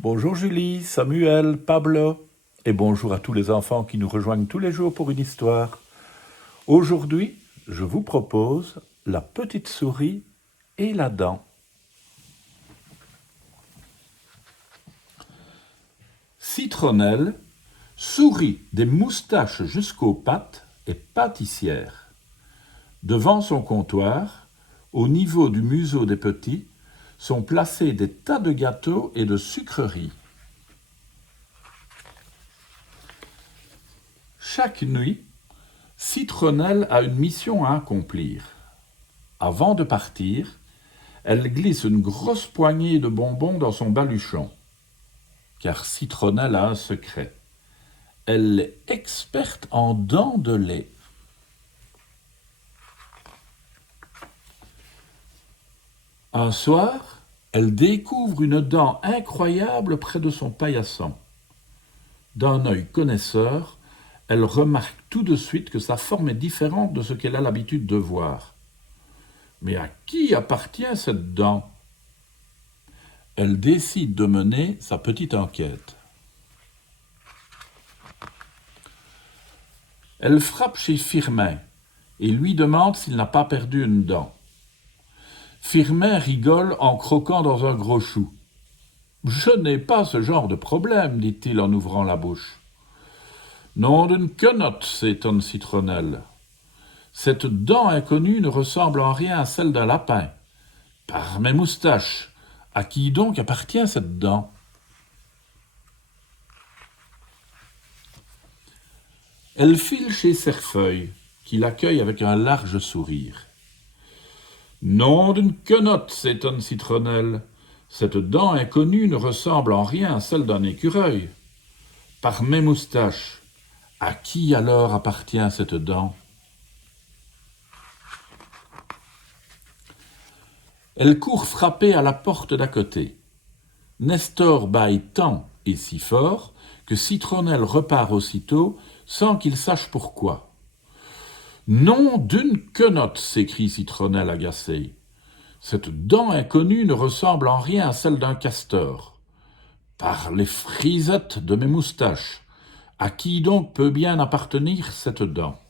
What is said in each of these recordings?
Bonjour Julie, Samuel, Pablo, et bonjour à tous les enfants qui nous rejoignent tous les jours pour une histoire. Aujourd'hui, je vous propose La petite souris et la dent. Citronnelle, souris des moustaches jusqu'aux pattes, est pâtissière. Devant son comptoir, au niveau du museau des petits, sont placés des tas de gâteaux et de sucreries. Chaque nuit, Citronnelle a une mission à accomplir. Avant de partir, elle glisse une grosse poignée de bonbons dans son baluchon. Car Citronnelle a un secret. Elle est experte en dents de lait. Un soir, elle découvre une dent incroyable près de son paillasson. D'un œil connaisseur, elle remarque tout de suite que sa forme est différente de ce qu'elle a l'habitude de voir. Mais à qui appartient cette dent? Elle décide de mener sa petite enquête. Elle frappe chez Firmin et lui demande s'il n'a pas perdu une dent. Firmin rigole en croquant dans un gros chou. « Je n'ai pas ce genre de problème, dit-il en ouvrant la bouche. Nom d'une quenotte, s'étonne Citronnelle. Cette dent inconnue ne ressemble en rien à celle d'un lapin. Par mes moustaches, à qui donc appartient cette dent? Elle file chez Cerfeuil, qui l'accueille avec un large sourire. Nom d'une quenotte, s'étonne Citronnelle. Cette dent inconnue ne ressemble en rien à celle d'un écureuil. Par mes moustaches, à qui alors appartient cette dent? Elle court frapper à la porte d'à côté. Nestor bâille tant et si fort que Citronnelle repart aussitôt sans qu'il sache pourquoi. Nom d'une quenotte, s'écrie Citronnelle agacée. Cette dent inconnue ne ressemble en rien à celle d'un castor. Par les frisettes de mes moustaches, à qui donc peut bien appartenir cette dent?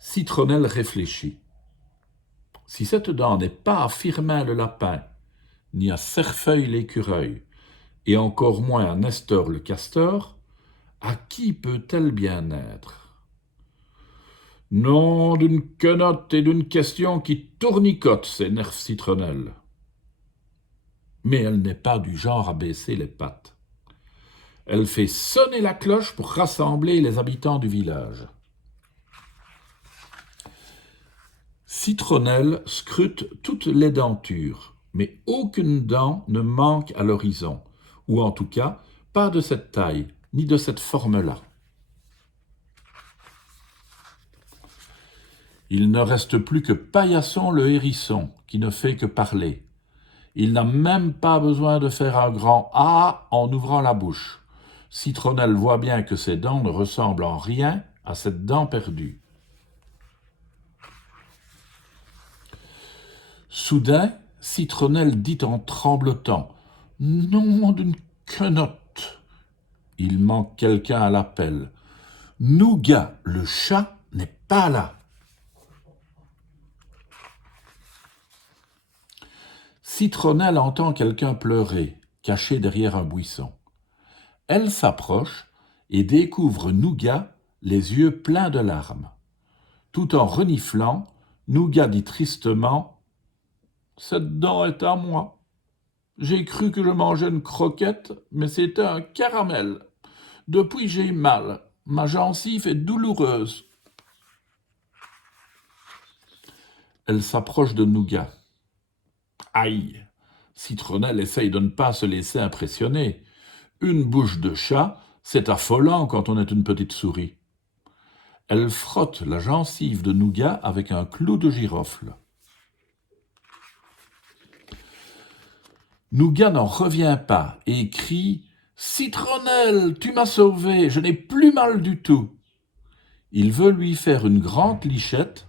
Citronnelle réfléchit. Si cette dent n'est pas à Firmin le lapin, ni à Cerfeuil l'écureuil, et encore moins à Nestor le castor, à qui peut-elle bien être? Nom d'une quenotte et d'une question qui tournicote, s'énerve Citronnelle. Mais elle n'est pas du genre à baisser les pattes. Elle fait sonner la cloche pour rassembler les habitants du village. Citronnelle scrute toutes les dentures, mais aucune dent ne manque à l'horizon, ou en tout cas, pas de cette taille, ni de cette forme-là. Il ne reste plus que Paillasson le hérisson, qui ne fait que parler. Il n'a même pas besoin de faire un grand « ah » en ouvrant la bouche. Citronnelle voit bien que ses dents ne ressemblent en rien à cette dent perdue. Soudain, Citronnelle dit en tremblotant « Nom d'une quenotte !» Il manque quelqu'un à l'appel. Nougat, le chat, n'est pas là. Citronnelle entend quelqu'un pleurer, caché derrière un buisson. Elle s'approche et découvre Nougat, les yeux pleins de larmes. Tout en reniflant, Nougat dit tristement « Cette dent est à moi. J'ai cru que je mangeais une croquette, mais c'était un caramel. Depuis, j'ai mal. Ma gencive est douloureuse. » Elle s'approche de Nougat. Aïe! Citronnelle essaye de ne pas se laisser impressionner. Une bouche de chat, c'est affolant quand on est une petite souris. Elle frotte la gencive de Nougat avec un clou de girofle. Nougat n'en revient pas et crie « Citronnelle, tu m'as sauvé, je n'ai plus mal du tout !» Il veut lui faire une grande lichette,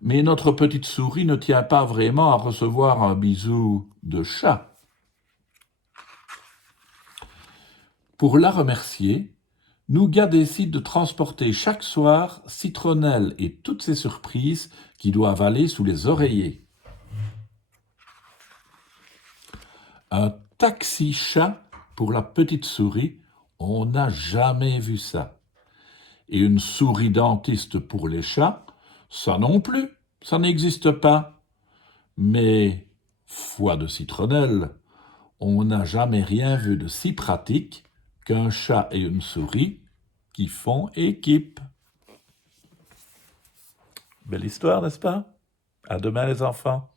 Mais notre petite souris ne tient pas vraiment à recevoir un bisou de chat. Pour la remercier, Nougat décide de transporter chaque soir Citronnelle et toutes ses surprises qui doivent aller sous les oreillers. Un taxi-chat pour la petite souris, on n'a jamais vu ça. Et une souris dentiste pour les chats, ça non plus, ça n'existe pas. Mais, foi de Citronnelle, on n'a jamais rien vu de si pratique qu'un chat et une souris qui font équipe. Belle histoire, n'est-ce pas? À demain les enfants.